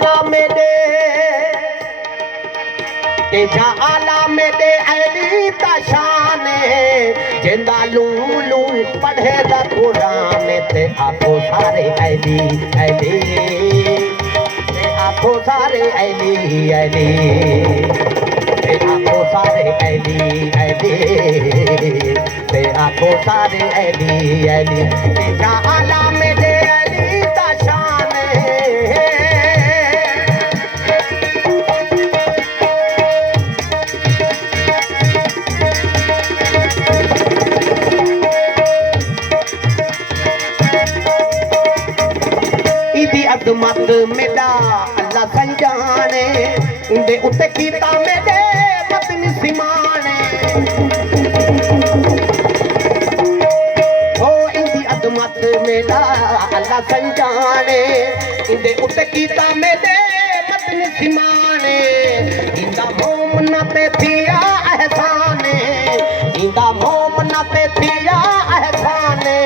आला मेरे के जा आला मेरे अली ताशाने जिंदा लूलू पढ़े दा कुरान ते आखो सारे अली अली ते आखो सारे अली अली ते आखो सारे अली अली ते आखो सारे अली अली के जा आला मेरे अली ताशाने अजमत मेरा अल्लाह संजाने उन्दे उत्ते कीता मेरे वतन सिमाने ओ इंदी अजमत मेरा अल्लाह संजाने उन्दे उत्ते कीता मेरे वतन सिमाने इंदा मोमना ते थिया एहसाने इंदा मोमना ते थिया एहसाने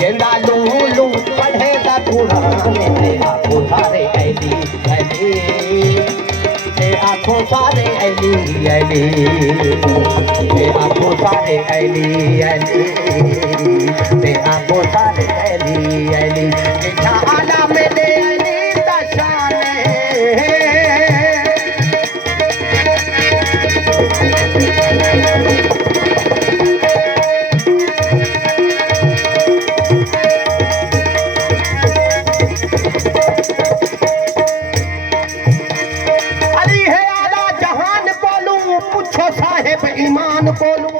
जिंदा लूलू पढ़े दा कुरान ते आखो सारे अली अली ते आखो सारे अली अली ते आखो सारे अली अली ते आखो सारे अली अली के आला मेरे अली ताशाने ईमान बोलो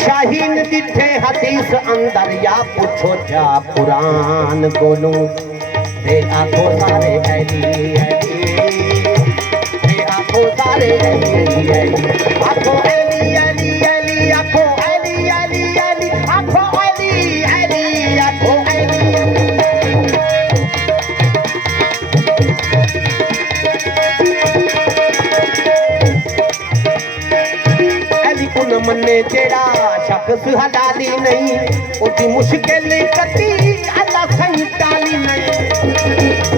शाहीन दिठे हदीस अंदर या पूछो जा कुरान बोलो ते आखो सारे अली अली ते आखो सारे अली अली आखो अली अली अली आखो अली अली अली आखो अली अली आखो मन्ने जेड़ा शख्स हलाली नहीं उदी मुश्किल कटी अल्लाह सही टाली नहीं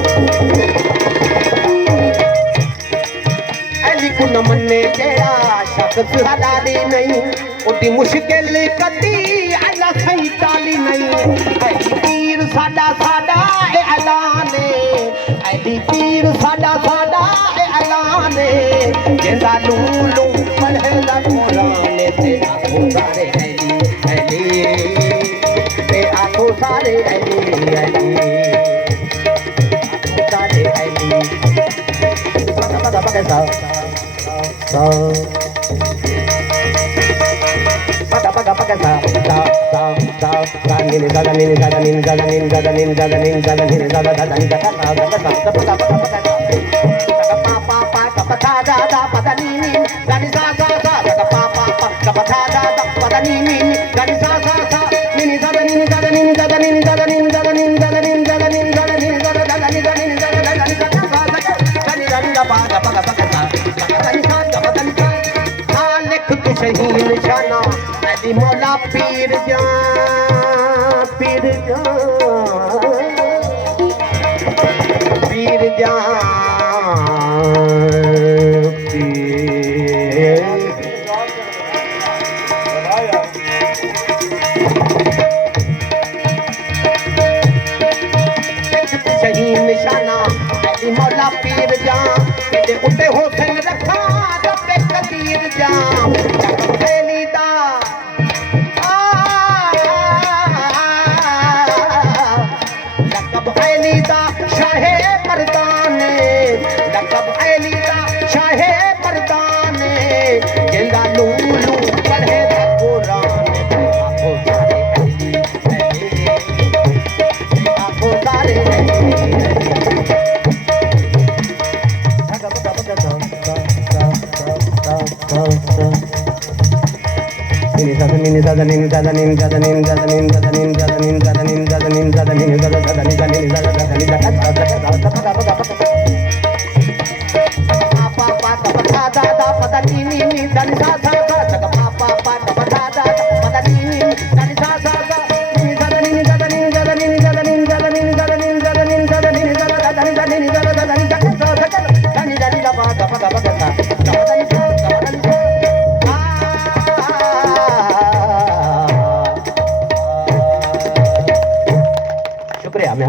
अली कुन मन्ने जेड़ा शख्स हलाली नहीं उदी मुश्किल कटी अल्लाह सही टाली नहीं अली पीर साडा साडा ए ऐलाने अली पीर साडा साडा ए ऐलाने जिंदा लूलू पढ़े दा कुरान ते आखो सारे अली अली ते आखो सारे अली अली आखो सारे अली पता पता सा सा पता पता पता सा सा सा सा सा नीने ज़्यादा नीने ज़्यादा नीने ज़्यादा नीने ज़्यादा नीने ज़्यादा नीने ज़्यादा नीने ज़्यादा ज़्यादा नीने ज़्यादा सा पता पता पता पा पा पा का पता ज़्यादा पता नीने ज़्यादा सा सा सा पा पा पा का पता ज़्यादा पता नीने ज़्यादा सा सा सा नीने ज़्यादा नीने ज़्यादा नीने ज़्यादा नीने ज़्यादा नीने ज़्यादा नीने ज़्यादा नीने ज़्यादा नीने ज़्यादा नीने ज़्यादा ज़्यादा नीने ज़्यादा नीने ज़्यादा नीने ज़्यादा नीने ज़्यादा पा का पता पता सा पता नी सा लिख तू शहीद निशाना अली मौला पीर जान पीर जान पीर जान शहीद निशाना अली मौला पीर जान तेरे उत्ते हुसैन रखा रब्बे कदीर जान पहली दा लकब अली दा शाहे मर्दाने लकब अली दा शाहे मर्दाने जिंदा लूलू पढ़े दा कुरान ते आखो सारे अली अली आखो सारे अली नीने ज़्यादा नीने ज़्यादा नीने ज़्यादा नीने ज़्यादा नीने ज़्यादा नीने ज़्यादा नीने ज़्यादा नीने ज़्यादा नीने ज़्यादा नीने ज़्यादा नीने ज़्यादा